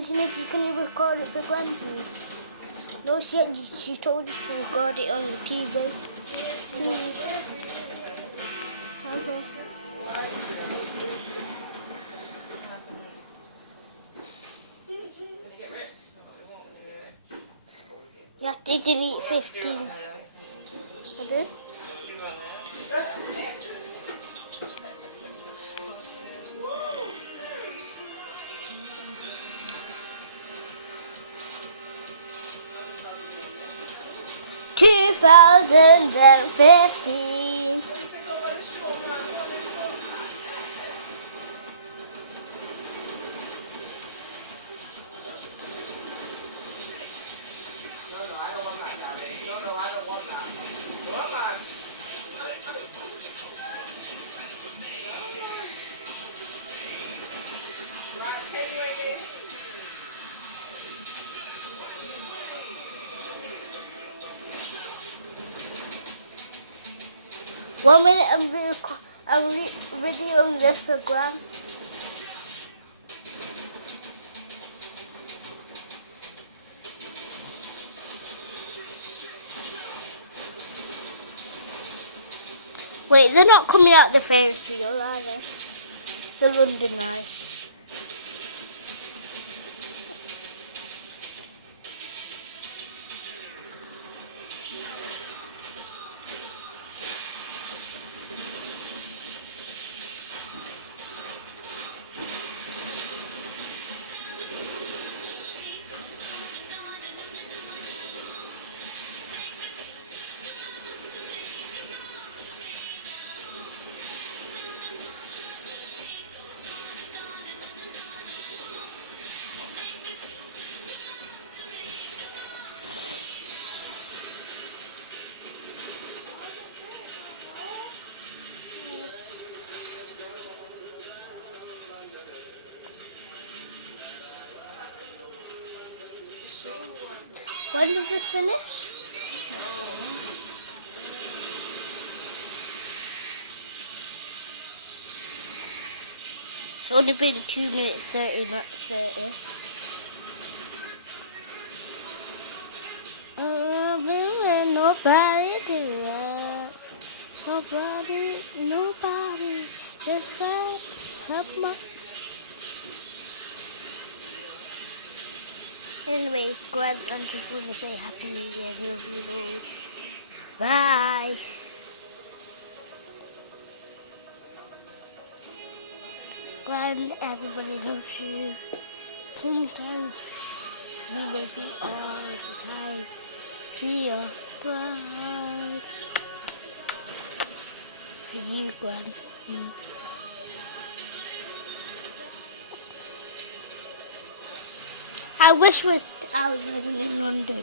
Anthony, can you record it for Gwen, please? No, she told us to record it on the TV. Okay. You have to delete 15. I do? $2,050. One minute, I'm videoing this for Graham. Wait, they're not coming out the Ferris wheel, are they? The London Eye. When does this finish? It's only been 2 minutes 30, not 30. When nobody to love, nobody, just grab someone. Anyway, Gwen, I just want to say Happy New Year's and everything. Bye. Gwen, everybody loves you. Sometimes we love you all the time. See ya. Bye. For you, Gwen. I wish I was living in London.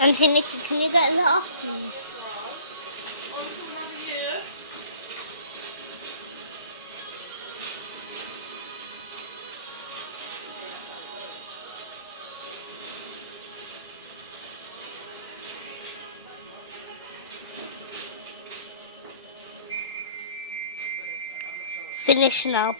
Anthony, can you get that off, please? Finish now.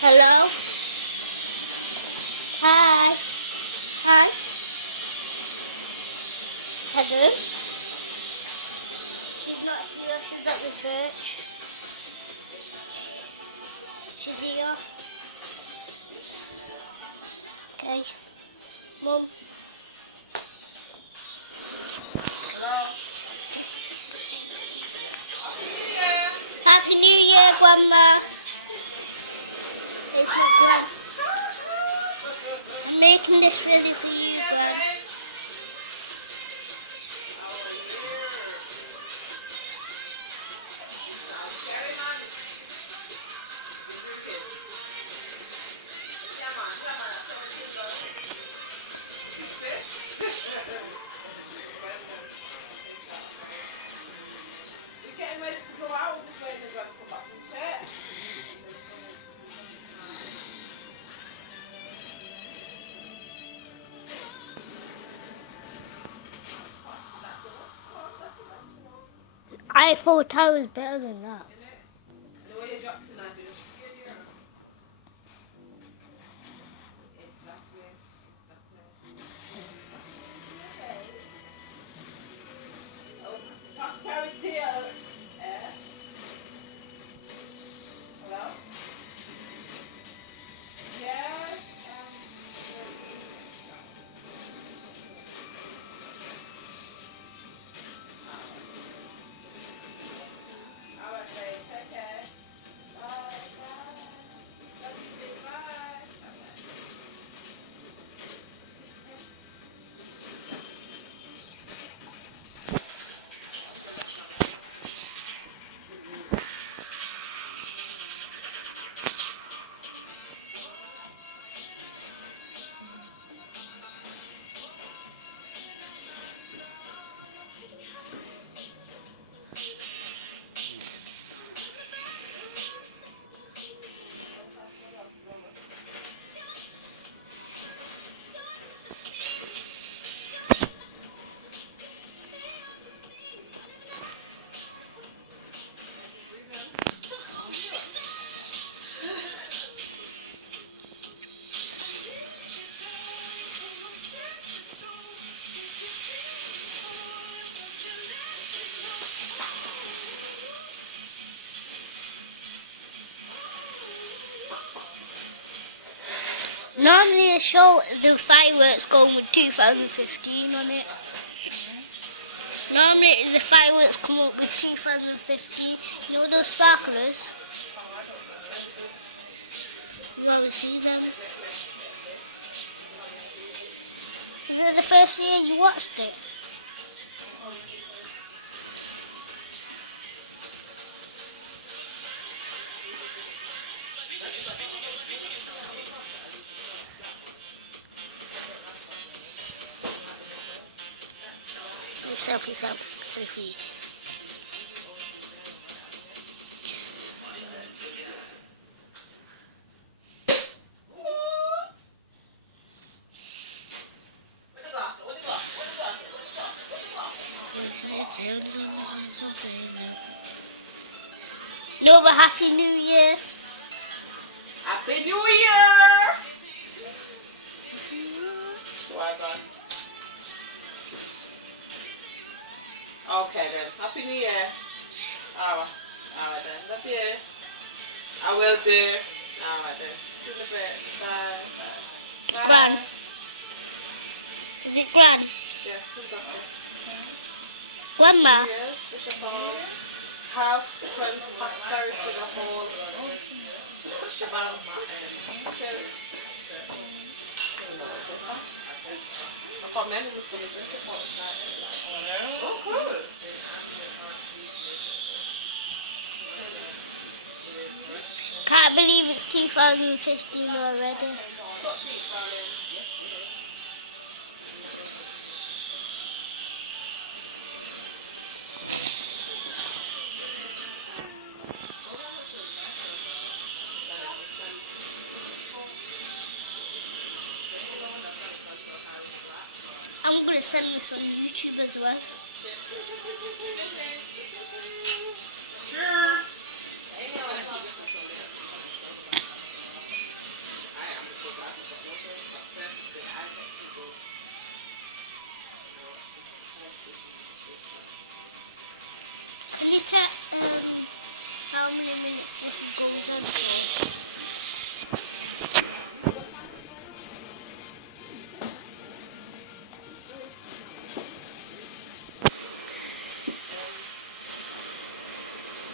Hello? Hi. Hi. Hello? She's not here, she's at the church. She's here. Okay. Mum. Hello? Happy New Year, Grandma. Eiffel Tower is better than that. And the way you drop tonight, you just hear the earth. Exactly. Oh, prosperity. Hello? Yes. All right, babe. Take care. Bye. Bye. Love you too. Bye. Normally a show, the fireworks going with 2015 on it. Normally the fireworks come up with 2015. You know those sparklers? You haven't seen them? Is it the first year you watched it? Selfie. No, but Happy New Year. Happy New Year! What's on? Okay then. Happy New Year. Alright then. Love you. I will do. Alright then. See you in a bit. Bye. Bye. Gran. Is it Gran? Yeah, who's got it? Grandma. Yes, wish us all health, strength, prosperity, the whole shebang. Okay. I thought Manny was going to drink it all the time. Oh, cool. Can't believe it's 2015 already. I'm going to send this on YouTube as well. Cheers. Can you check how many minutes this goes on?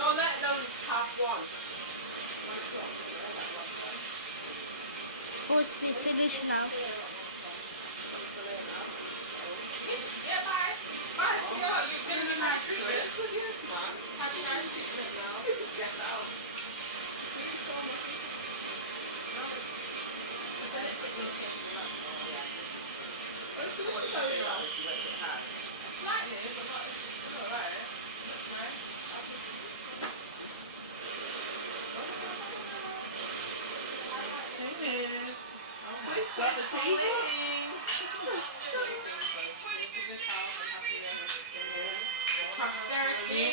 No, let them half one. Supposed to be finished now. Yeah, bye. Bye. You've been in my treatment. Good years, man. Had a nice treatment now. Get out. Thank you so much. No. Then it could be what is it going on? Slightly, but not. It's alright. That's right. Cheers. Oh my God, the tasting. Prosperity.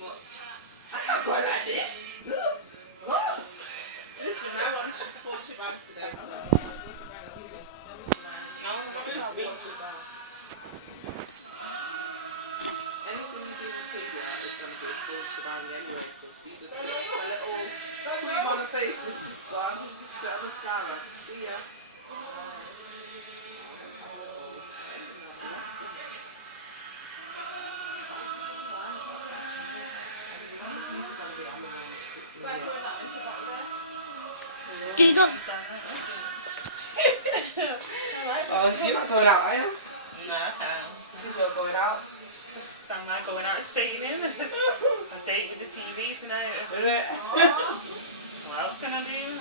much. I can't go like this. Listen, I want to push you back today. No, I'm going to push you back. Anything you do to figure out is going to be full shibani anyway, because she just gets a little cream on her face when she's gone. She's got a mascara. See ya. Do not. You're not going out, are you? No, I can't. This is your going out. So I'm not going out staying in. A date with the TV tonight. Is it? What else can I do?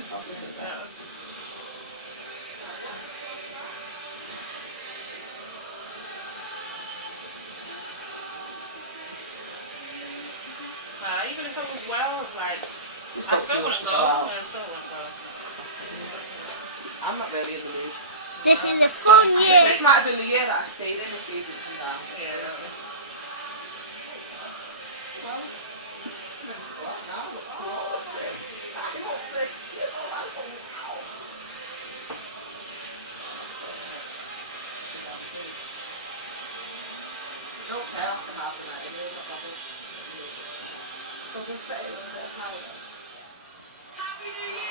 Even if I was well, like, I still wouldn't go. I still wouldn't go. I'm not really in the mood. This is a fun year. This might have been the year that I stayed in with you from down. Yeah. Happy New Year!